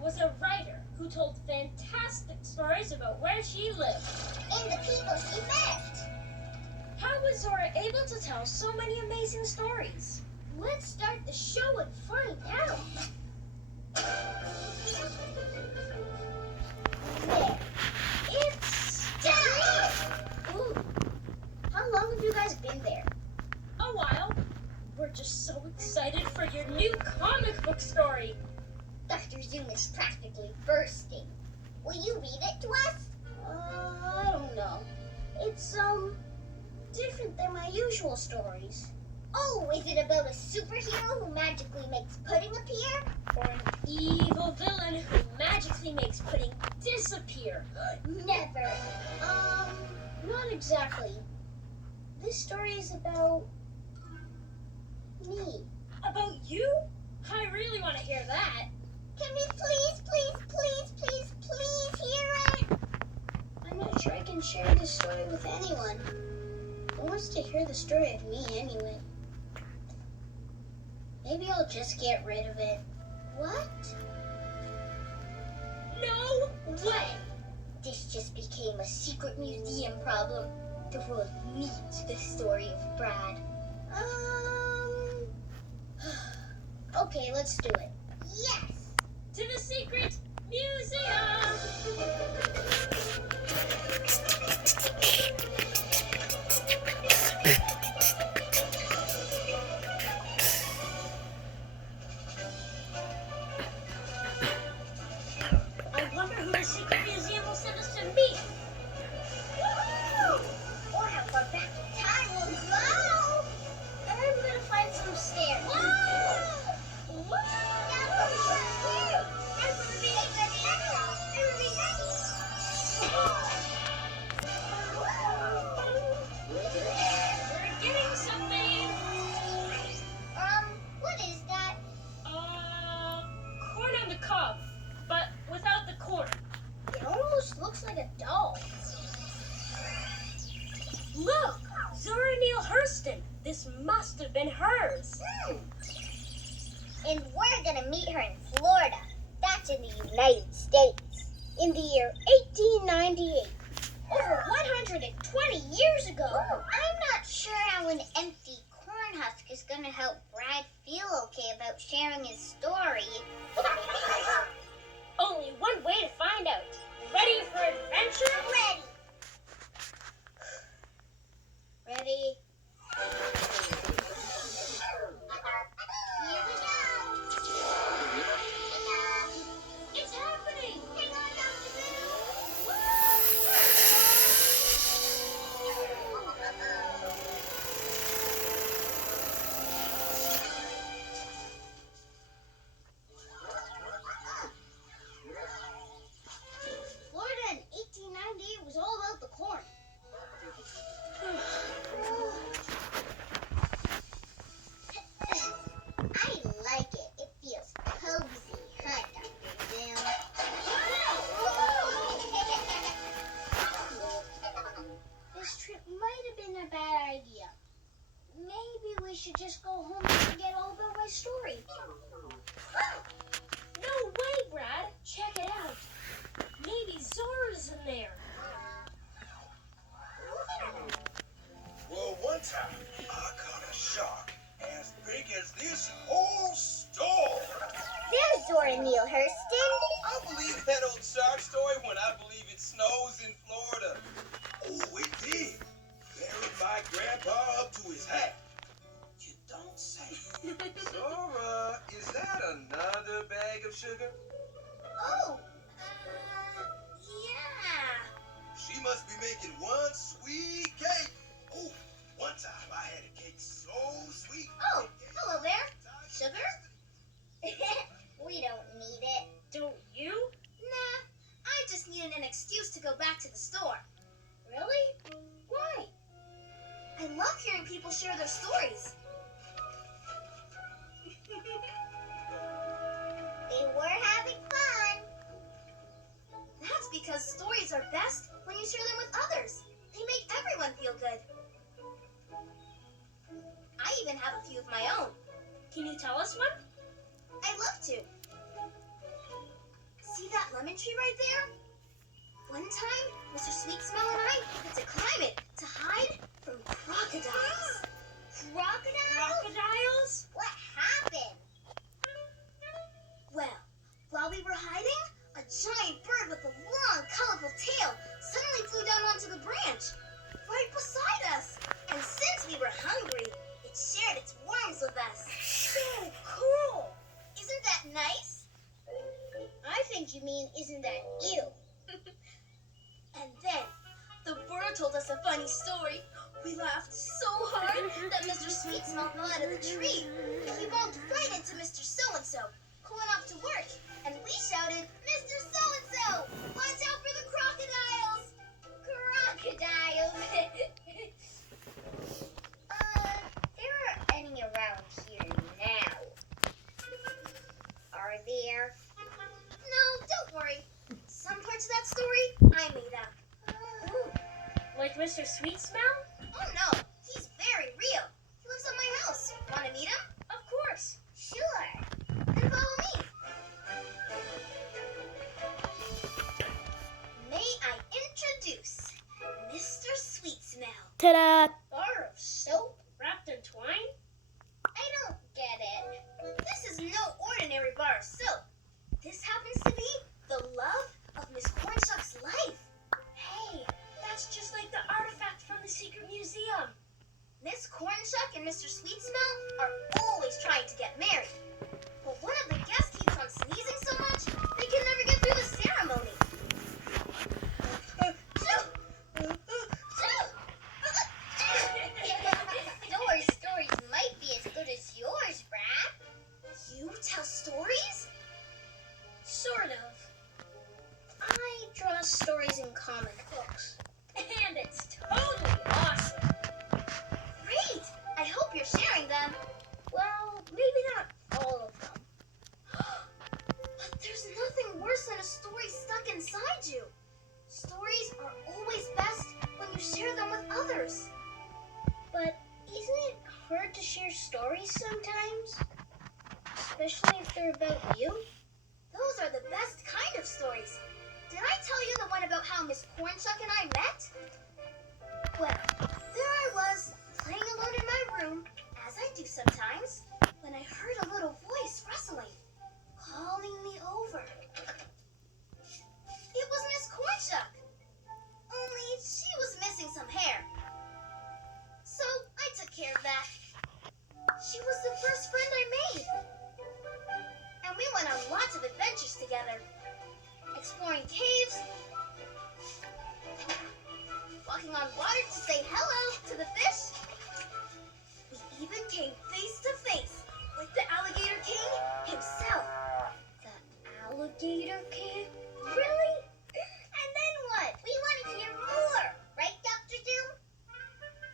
was a writer who told fantastic stories about where she lived. And the people she met. How was Zora able to tell so many amazing stories? Let's start the show and find out. There. It's done! Ooh. How long have you guys been there? A while. We're just so excited for your new comic book story. Dr. Zoom is practically bursting. Will you read it to us? I don't know. It's, different than my usual stories. Oh, is it about a superhero who magically makes pudding appear? Or an evil villain who magically makes pudding disappear. Never. Not exactly. This story is about me. About you? I really want to hear that. Can we please hear it? I'm not sure I can share this story with anyone. Who wants to hear the story of me anyway? Maybe I'll just get rid of it. What? No way! This just became a secret museum problem. The world needs the story of Brad. Okay, let's do it. Yes! To the secret museum! I wonder who the secret museum will send us to meet. Woohoo! Or how far back in time we'll go! I'm gonna find some stairs. Whoa! We're getting something. What is that? Corn on the cob, but without the corn. It almost looks like a doll. Look, Zora Neale Hurston. This must have been hers. And we're gonna meet her in Florida. That's in the United States. In the year 1898. Over 120 years ago. I'm not sure how an empty corn husk is gonna help Brad feel okay about sharing his story. Only one way to find out. Ready for adventure? Ready. Ready? Here we go. It's happening! Hang on, Dr. Florida in 1898 was all about the corn. I like it. It feels cozy, huh, Dr. Zoom? This trip might have been a bad idea. Maybe we should just go home and forget all about my story. No way, Brad. Check it out. Maybe Zora's in there. Well, one time, I caught a shark as big as this whole store. There's Zora Neale Hurston. I believe that old shark story when I believe it snows in Florida. Oh, it did. Buried my grandpa up to his hat. You don't say. Zora, is that another bag of sugar? Oh, yeah. She must be making one sweet cake. Oh, one time I had a cake so sweet. Oh, hello there. Sugar? We don't need it. Don't you? Nah, I just needed an excuse to go back to the store. Really? Why? I love hearing people share their stories. They were having fun. That's because stories are best when you share them with others. They make everyone feel good. I even have a few of my own. Can you tell us one? I'd love to. lemon tree right there? One time, Mr. Sweetsmell and I had to climb it to hide from crocodiles. Crocodiles? Crocodiles? What happened? Well, while we were hiding, a giant bird with a long, colorful tail suddenly flew down onto the branch, right beside us. And since we were hungry, it shared its worms with us. So cool! Isn't that nice? I think you mean, isn't that ew? And then, the bird told us a funny story. We laughed so hard that Mr. Sweetsmell fell out of the tree. He bumped right into Mr. So-and-so, who went off to work. And we shouted, Mr. So-and-so, watch out for the crocodiles! Crocodiles! There aren't any around here now. Are there? No, don't worry. Some parts of that story I made up. Ooh, like Mr. Sweetsmell? Oh no, he's very real. He lives at my house. Want to meet him? Of course. Sure. Then follow me. May I introduce Mr. Sweetsmell. Ta-da! Bar of soap? Wrapped in twine? I don't get it. This is no ordinary bar of soap. This happens to be the love of Miss Cornshuck's life. Hey, that's just like the artifact from the secret museum. Miss Cornshuck and Mr. Sweetsmell are always trying to get married. But one of the guests keeps on sneezing so much, they can never get through the ceremony. Noah's stories might be as good as yours, Brad. You tell stories? Sort of. I draw stories in comic books. And it's totally awesome. Great! I hope you're sharing them. Well, maybe not all of them. But there's nothing worse than a story stuck inside you. Stories are always best when you share them with others. But isn't it hard to share stories sometimes? Especially if they're about you? Those are the best kind of stories. Did I tell you the one about how Miss Cornshuck and I met? Well, there I was, playing alone in my room, as I do sometimes, when I heard a little voice rustling, calling me over. It was Miss Cornshuck. Only she was missing some hair. So I took care of that. She was the first friend I made. And we went on lots of adventures together. Exploring caves, walking on water to say hello to the fish. We even came face to face with the Alligator King himself. The Alligator King? Really? And then what? We want to hear more, right, Dr. Zoom?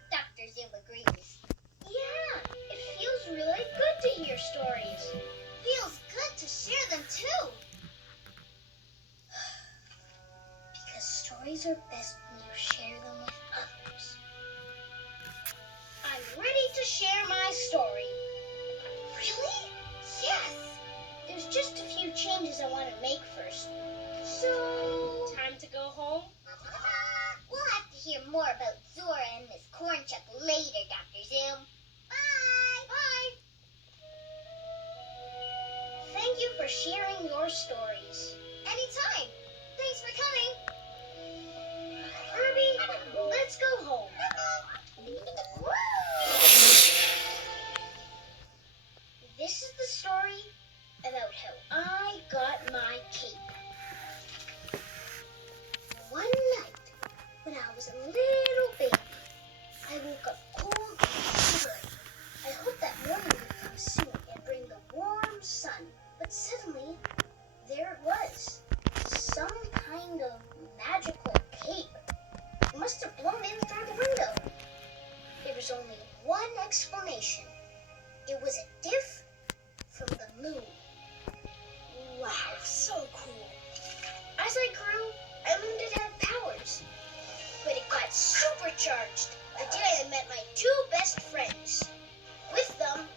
Dr. Zoom agrees. Yeah, it feels really good to hear stories. Feels good to share them too. Because stories are best when you share them with others. I'm ready to share my story. Really? Yes. There's just a few changes I want to make first. So, time to go home? We'll have to hear more about Zora and Miss Cornchuck later, Dr. Zoom. Bye. Bye. Thank you for sharing your stories. Anytime. Thanks for coming. Herbie, let's go home. This is the story about how I got my cape. One night, when I was a little baby, I woke up cold and shivering. I hoped that morning would come soon and bring the warm sun. But suddenly, there it was. Some kind of magical cape. It must have blown in through the window. There was only one explanation. It was a gift from the moon. Wow, so cool. As I grew, I learned it had powers. But it got supercharged the day I met my two best friends. With them,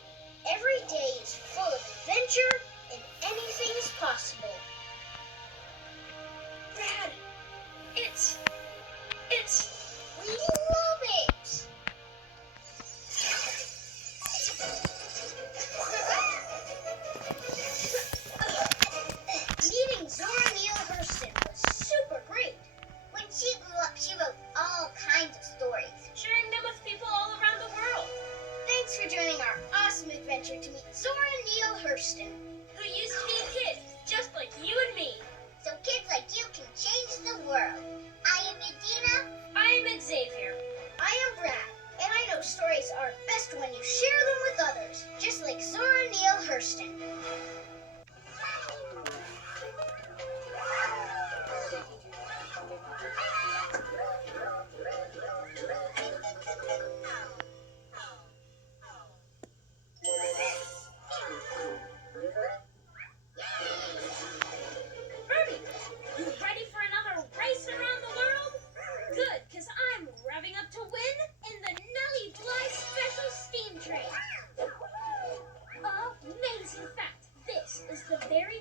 every day is full of adventure and anything is possible.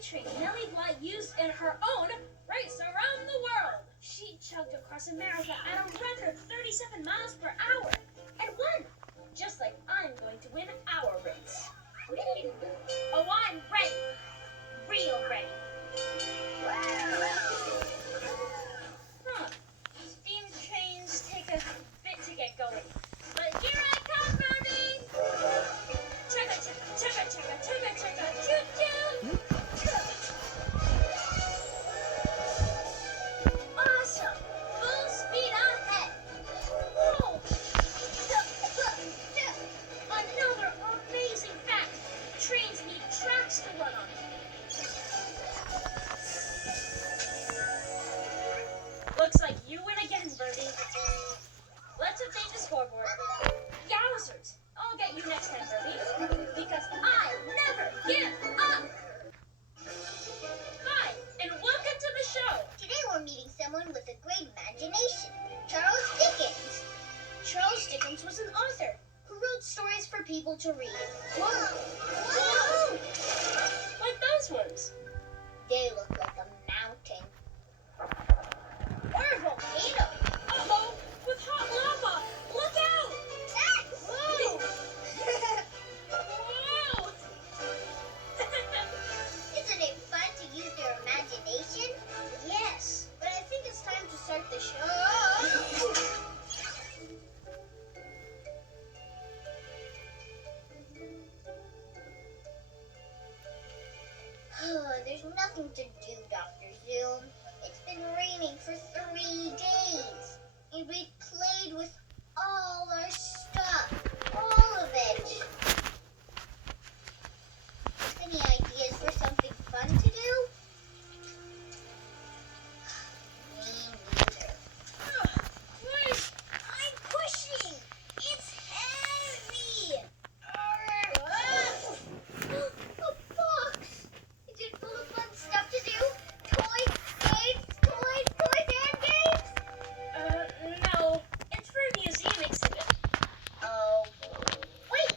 freight train Nellie Bly used in her own race around the world. She chugged across America at a record 37 miles per hour and won, just like I'm going to win our race. Oh, I'm ready. Real ready. Huh. Steam trains take a bit to get going. But here I come, Birdie! Chugga, chugga, chugga, chugga, chugga, chugga, choo-choo! Awesome! Full speed ahead! Whoa! Another amazing fact! Trains need tracks to run on. Looks like you win again, Birdie. Let's update the scoreboard. Yowzers! I'll get you next time, Birdie. Because I never give up! Hi, and welcome to the show! Today we're meeting someone with a great imagination, Charles Dickens. Charles Dickens was an author who wrote stories for people to read. Whoa! Like those ones. They look like a mountain. Or a volcano. Uh-oh! With hot lava! Look out! Whoa! Whoa! Isn't it fun to use your imagination? Yes, but I think it's time to start the show. There's nothing to do, Dr. Zoom. It's been raining for 3 days. And we played with all our stuff. All of it. Any ideas for something fun to do? Me neither. Wait, I'm pushing. It's heavy. A box! Is it full of fun stuff to do? Toys, games, and games? No. It's for a museum exhibit. Oh. Wait,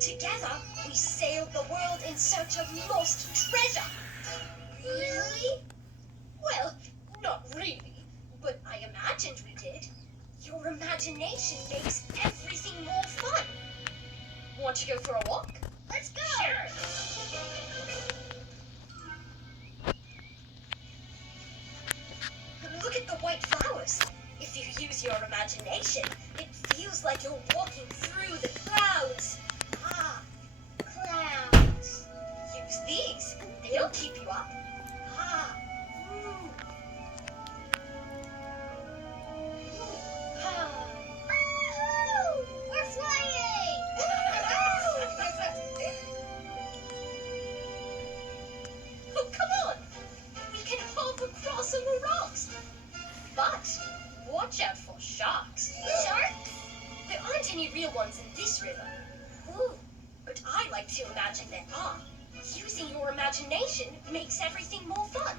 Together, we sailed the world in search of lost treasure. Really? Well, not really, but I imagined we did. Your imagination makes everything more fun. Want to go for a walk? Let's go. Sure. Look at the white flowers. If you use your imagination, it feels like you're walking through the clouds. Ah, Clouds. use these. They'll keep you up. Ah. Ooh. Ah. Woohoo! We're flying. Oh, come on! We can hop across on the rocks. But watch out for sharks. Sharks? There aren't any real ones in this river. Ooh, but I like to imagine there are. Using your imagination makes everything more fun.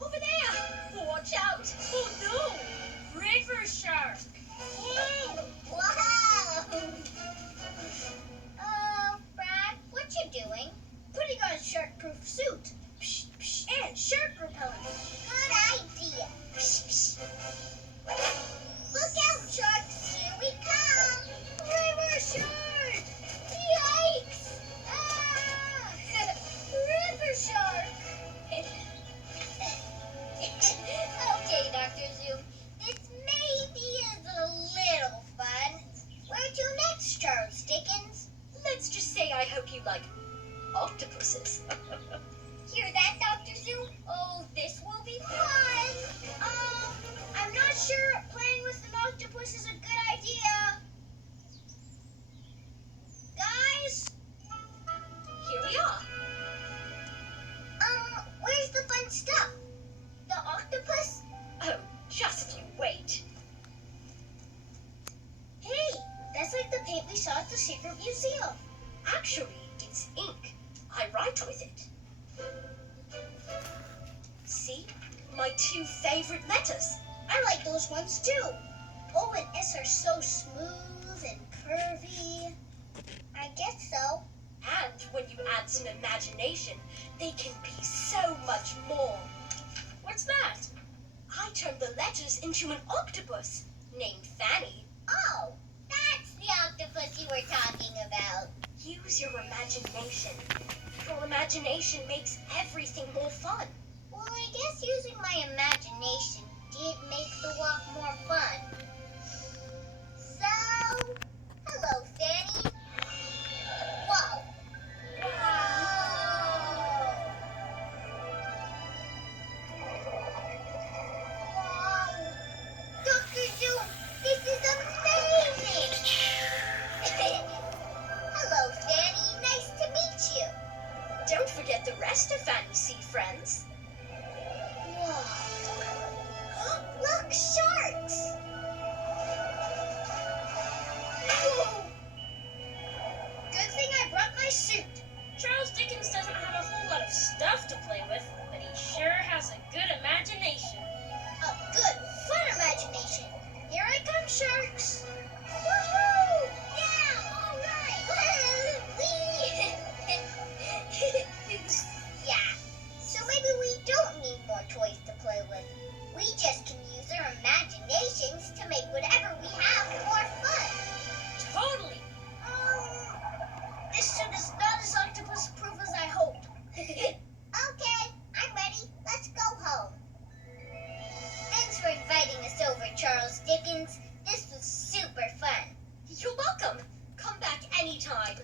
Over there! Watch out! Oh no! River shark! Wow! Oh, Brad, what you doing? Putting on a shark-proof suit. Psh, psh, and shark repellent. Good idea. Look out, sharks! Here we come! River shark! Yikes! Ah! River shark! Okay, Dr. Zoom. This maybe is a little fun. Where to next, Charles Dickens? Let's just say I hope you like octopuses. Hear that, Dr. Zoom? Oh, this will be fun. I'm not sure playing with an octopus is a good idea. Guys, Here we are. where's the fun stuff? The octopus? Oh, just you wait. Hey, that's like the paint we saw at the Secret Museum. Actually, it's ink. I write with it. See? My two favorite letters. I like those ones too. O and S are so smooth and curvy. I guess so. And when you add some imagination, they can be so much more. What's that? I turned the letters into an octopus named Fanny. Oh, that's the octopus you were talking about. Use your imagination. Your imagination makes everything more fun. Well, I guess using my imagination did make the walk more fun. So, hello, Fanny. Whoa. Wow. Dr. Zoom, this is amazing. Hello, Fanny. Nice to meet you. Don't forget the rest of Fanny Sea friends. Whoa. Look, sharks. Whoa. Good thing I brought my suit. Charles Dickens doesn't have a whole lot of stuff to play with, but he sure has a good imagination. A good, fun imagination. Here I come, sharks. Woohoo! Yeah, all right. Whee! Yeah, so maybe we don't need more toys to play with. We just can use our imaginations to make whatever we have more fun. Totally. This suit is not as octopus-proof as I hoped. Okay, I'm ready. Let's go home. Thanks for inviting us over, Charles Dickens. This was super fun. You're welcome. Come back anytime.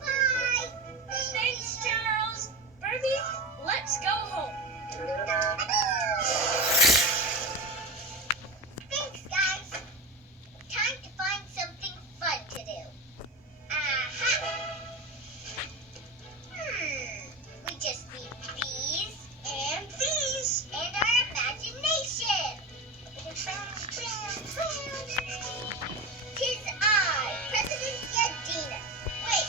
Bye. Thanks, Charles. Birdie, let's go home. Thanks, guys. Time to find something fun to do. Aha! We just need these and these and our imagination. Tis I, President Yadina. Wait,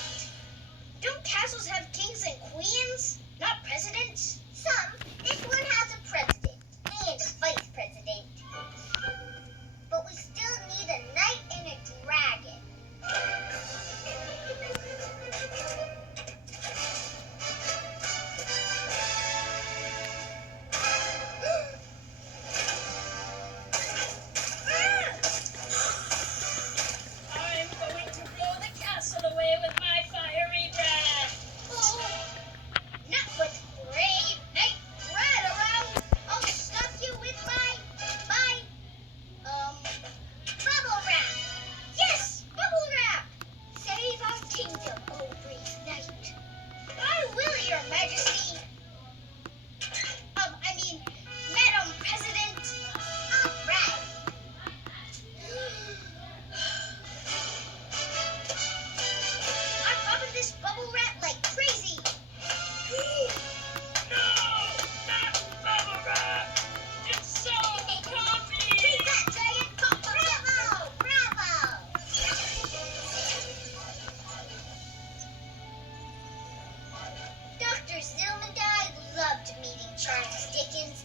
Charles Dickens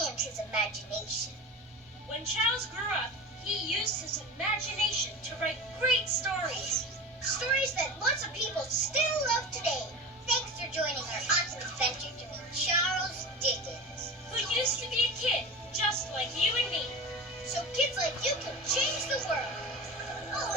and his imagination. When Charles grew up, he used his imagination to write great stories. Stories that lots of people still love today. Thanks for joining our awesome adventure to meet Charles Dickens. Who used to be a kid, just like you and me. So kids like you can change the world. Oh,